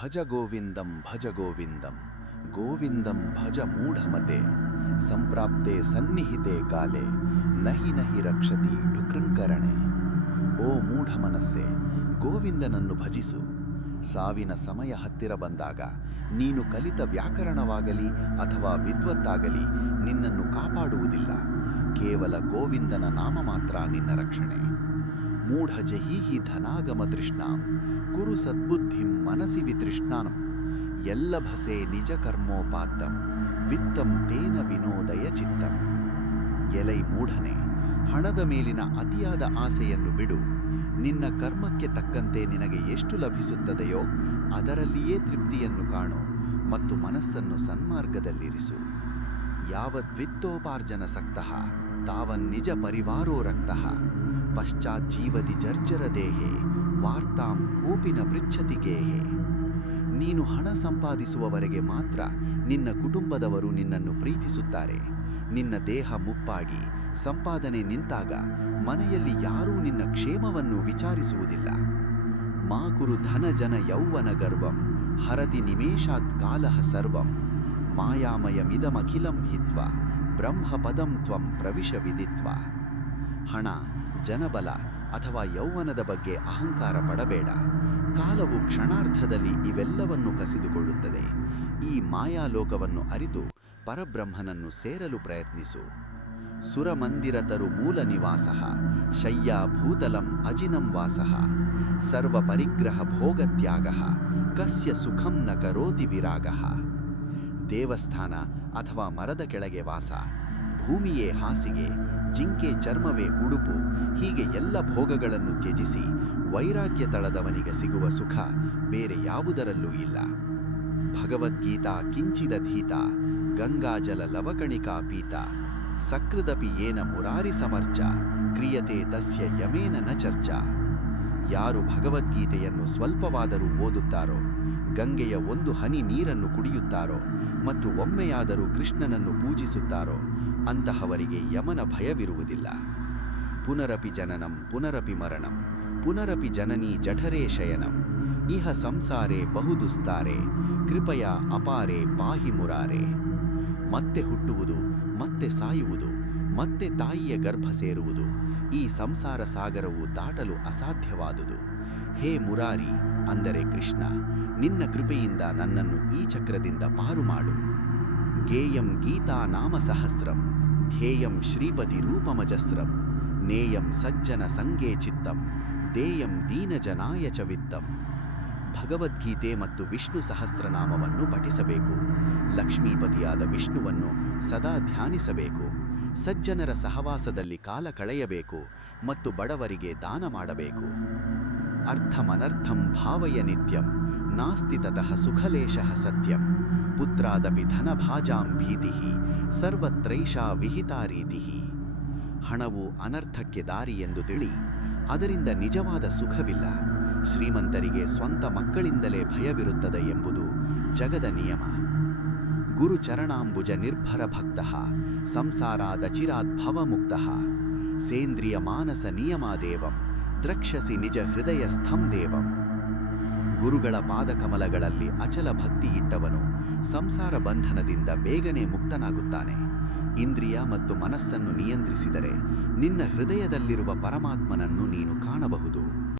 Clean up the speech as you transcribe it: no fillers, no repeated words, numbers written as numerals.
ಭಜ ಗೋವಿಂದಂ ಗೋವಿಂದಂ ಭಜ ಮೂಢಮತೆ ಸಂಪ್ರಾಪ್ತೆ ಸನ್ನಿಹಿತೆ ಕಾಲೆ ನಹಿ ನಹಿ ರಕ್ಷತಿ ಡುಕೃಂಕರಣೆ. ಓ ಮೂಢಮನಸ್ಸೆ, ಗೋವಿಂದನನ್ನು ಭಜಿಸು. ಸಾವಿನ ಸಮಯ ಹತ್ತಿರ ಬಂದಾಗ ನೀನು ಕಲಿತ ವ್ಯಾಕರಣವಾಗಲಿ ಅಥವಾ ವಿದ್ವತ್ತಾಗಲಿ ನಿನ್ನನ್ನು ಕಾಪಾಡುವುದಿಲ್ಲ. ಕೇವಲ ಗೋವಿಂದನ ನಾಮ ಮಾತ್ರ ನಿನ್ನ ರಕ್ಷಣೆ. ಮೂಢ ಜಹೀಹಿ ಧನಾಗಮ ತೃಷ್ಣಾಂ ಕುರು ಸದ್ಬುದ್ಧಿಂ ಮನಸಿ ವಿತೃಷ್ಣಾನಂ ಎಲ್ಲಭಸೆ ನಿಜ ಕರ್ಮೋಪಾತ್ತಂ ವಿತ್ತಂ ತೇನ ವಿನೋದಯ ಚಿತ್ತಂ. ಎಲೈ ಮೂಢನೆ, ಹಣದ ಮೇಲಿನ ಅತಿಯಾದ ಆಸೆಯನ್ನು ಬಿಡು. ನಿನ್ನ ಕರ್ಮಕ್ಕೆ ತಕ್ಕಂತೆ ನಿನಗೆ ಎಷ್ಟು ಲಭಿಸುತ್ತದೆಯೋ ಅದರಲ್ಲಿಯೇ ತೃಪ್ತಿಯನ್ನು ಕಾಣು ಮತ್ತು ಮನಸ್ಸನ್ನು ಸನ್ಮಾರ್ಗದಲ್ಲಿರಿಸು. ಯಾವದ್ವಿತ್ತೋಪಾರ್ಜನ ಸಕ್ತಃ ತಾವನ್ನಿಜ ಪರಿವಾರೋ ರಕ್ತಃ ಪಶ್ಚಾಜ್ಜೀವತಿ ಜರ್ಜರ ದೇಹೆ ವಾರ್ತಾಂ ಕೋಪಿನ ಪೃಚ್ಛತಿ ಗೇಹೆ. ನೀನು ಹಣ ಸಂಪಾದಿಸುವವರೆಗೆ ಮಾತ್ರ ನಿನ್ನ ಕುಟುಂಬದವರು ನಿನ್ನನ್ನು ಪ್ರೀತಿಸುತ್ತಾರೆ. ನಿನ್ನ ದೇಹ ಮುಪ್ಪಾಗಿ ಸಂಪಾದನೆ ನಿಂತಾಗ ಮನೆಯಲ್ಲಿ ಯಾರೂ ನಿನ್ನ ಕ್ಷೇಮವನ್ನು ವಿಚಾರಿಸುವುದಿಲ್ಲ. ಮಾ ಕುರು ಧನ ಜನ ಯೌವನ ಗರ್ವಂ ಹರತಿ ನಿಮೇಷಾತ್ ಕಾಲಃ ಸರ್ವಂ ಮಾಯಾಮಯಮಿದಮಖಿಲಂ ಹಿತ್ವಾ ಬ್ರಹ್ಮಪದಂ ತ್ವಂ ಪ್ರವಿಶ ವಿದಿತ್ವ. ಹಣ, ಜನಬಲ ಅಥವಾ ಯೌವನದ ಬಗ್ಗೆ ಅಹಂಕಾರ ಪಡಬೇಡ. ಕಾಲವು ಕ್ಷಣಾರ್ಧದಲ್ಲಿ ಇವೆಲ್ಲವನ್ನು ಕಸಿದುಕೊಳ್ಳುತ್ತದೆ. ಈ ಮಾಯಾಲೋಕವನ್ನು ಅರಿತು ಪರಬ್ರಹ್ಮನನ್ನು ಸೇರಲು ಪ್ರಯತ್ನಿಸು. ಸುರಮಂದಿರತರು ಮೂಲ ನಿವಾಸಃ ಶಯ್ಯಾ ಭೂತಲಂ ಅಜಿನಂ ವಾಸಃ ಸರ್ವ ಪರಿಗ್ರಹ ಭೋಗತ್ಯಾಗಃ ಕಸ್ಯ ಸುಖಂ ನ ಕರೋತಿ ವಿರಾಗಃ. ದೇವಸ್ಥಾನ ಅಥವಾ ಮರದ ಕೆಳಗೆ ವಾಸ, ಭೂಮಿಯೇ ಹಾಸಿಗೆ, ಜಿಂಕೆ ಚರ್ಮವೇ ಉಡುಪು, ಹೀಗೆ ಎಲ್ಲ ಭೋಗಗಳನ್ನು ತ್ಯಜಿಸಿ ವೈರಾಗ್ಯ ತಳದವನಿಗೆ ಸಿಗುವ ಸುಖ ಬೇರೆ ಯಾವುದರಲ್ಲೂ ಇಲ್ಲ. ಭಗವದ್ಗೀತಾ ಕಿಂಚಿದಧೀತ ಗಂಗಾಜಲ ಲವಕಣಿಕಾ ಪೀತ ಸಕೃದಪಿ ಯೇನ ಮುರಾರಿ ಸಮರ್ಚ ಕ್ರಿಯತೆ ತಸ್ಯ ಯಮೇನ ನ ಚರ್ಚಾ. ಯಾರು ಭಗವದ್ಗೀತೆಯನ್ನು ಸ್ವಲ್ಪವಾದರೂ ಓದುತ್ತಾರೋ, ಗಂಗೆಯ ಒಂದು ಹನಿ ನೀರನ್ನು ಕುಡಿಯುತ್ತಾರೋ ಮತ್ತು ಒಮ್ಮೆಯಾದರೂ ಕೃಷ್ಣನನ್ನು ಪೂಜಿಸುತ್ತಾರೋ ಅಂತಹವರಿಗೆ ಯಮನ ಭಯವಿರುವುದಿಲ್ಲ. ಪುನರಪಿ ಜನನಂ ಪುನರಪಿ ಮರಣಂ ಪುನರಪಿ ಜನನೀ ಜಠರೇ ಶಯನಂ ಇಹ ಸಂಸಾರೇ ಬಹುದುಸ್ತಾರೆ ಕೃಪಯಾ ಅಪಾರೆ ಪಾಹಿ ಮುರಾರೆ. ಮತ್ತೆ ಹುಟ್ಟುವುದು, ಮತ್ತೆ ಸಾಯುವುದು, ಮತ್ತೆ ತಾಯಿಯ ಗರ್ಭ ಸೇರುವುದು, ಈ ಸಂಸಾರ ಸಾಗರವು ದಾಟಲು ಅಸಾಧ್ಯವಾದುದು. ಹೇ ಮುರಾರಿ, ಅಂದರೆ ಕೃಷ್ಣ, ನಿನ್ನ ಕೃಪೆಯಿಂದ ನನ್ನನ್ನು ಈ ಚಕ್ರದಿಂದ ಪಾರು ಮಾಡು. ಗೇಯಂ ಗೀತಾ ನಾಮ ಸಹಸ್ರಂ ಧ್ಯೇಯಂ ಶ್ರೀಪತಿ ರೂಪಮಜಸ್ರಂ ನೇಯಂ ಸಜ್ಜನ ಸಂಗೇ ಚಿತ್ತಂ ದೇಯಂ ದೀನಜನಾಯ ಚ ವಿತ್ತಂ. ಭಗವದ್ಗೀತೆ ಮತ್ತು ವಿಷ್ಣು ಸಹಸ್ರನಾಮವನ್ನು ಪಠಿಸಬೇಕು. ಲಕ್ಷ್ಮೀಪತಿಯಾದ ವಿಷ್ಣುವನ್ನು ಸದಾ ಧ್ಯಾನಿಸಬೇಕು. ಸಜ್ಜನರ ಸಹವಾಸದಲ್ಲಿ ಕಾಲ ಕಳೆಯಬೇಕು ಮತ್ತು ಬಡವರಿಗೆ ದಾನ ಮಾಡಬೇಕು. ಅರ್ಥಮನರ್ಥಂ ಭಾವಯ ನಿತ್ಯಂ ನಾಸ್ತಿ ತತಃ ಸುಖಲೇಶಃ ಸತ್ಯಂ ಪುತ್ರಾದಪಿ ಧನಭಾಜಾಂ ಭೀತಿಃ ಸರ್ವತ್ರೈಷಾ ವಿಹಿತಾ ರೀತಿಃ. ಹಣವು ಅನರ್ಥಕ್ಕೆ ದಾರಿ ಎಂದು ತಿಳಿ, ಅದರಿಂದ ನಿಜವಾದ ಸುಖವಿಲ್ಲ. ಶ್ರೀಮಂತರಿಗೆ ಸ್ವಂತ ಮಕ್ಕಳಿಂದಲೇ ಭಯವಿರುತ್ತದೆ ಎಂಬುದು ಜಗದ ನಿಯಮ. ಗುರು ಚರಣಾಂಬುಜ ನಿರ್ಭರ ಭಕ್ತಃ ಸಂಸಾರಾದಚಿರಾತ್ ಭವಮುಕ್ತಃ ಸೇಂದ್ರಿಯ ಮಾನಸ ನಿಯಮಾದೇವಂ ದ್ರಕ್ಷಸಿ ನಿಜ ಹೃದಯ ಸ್ಥಂ ದೇವಂ. ಗುರುಗಳ ಪಾದಕಮಲಗಳಲ್ಲಿ ಅಚಲ ಭಕ್ತಿ ಇಟ್ಟವನು ಸಂಸಾರ ಬಂಧನದಿಂದ ಬೇಗನೆ ಮುಕ್ತನಾಗುತ್ತಾನೆ. ಇಂದ್ರಿಯ ಮತ್ತು ಮನಸ್ಸನ್ನು ನಿಯಂತ್ರಿಸಿದರೆ ನಿನ್ನ ಹೃದಯದಲ್ಲಿರುವ ಪರಮಾತ್ಮನನ್ನು ನೀನು ಕಾಣಬಹುದು.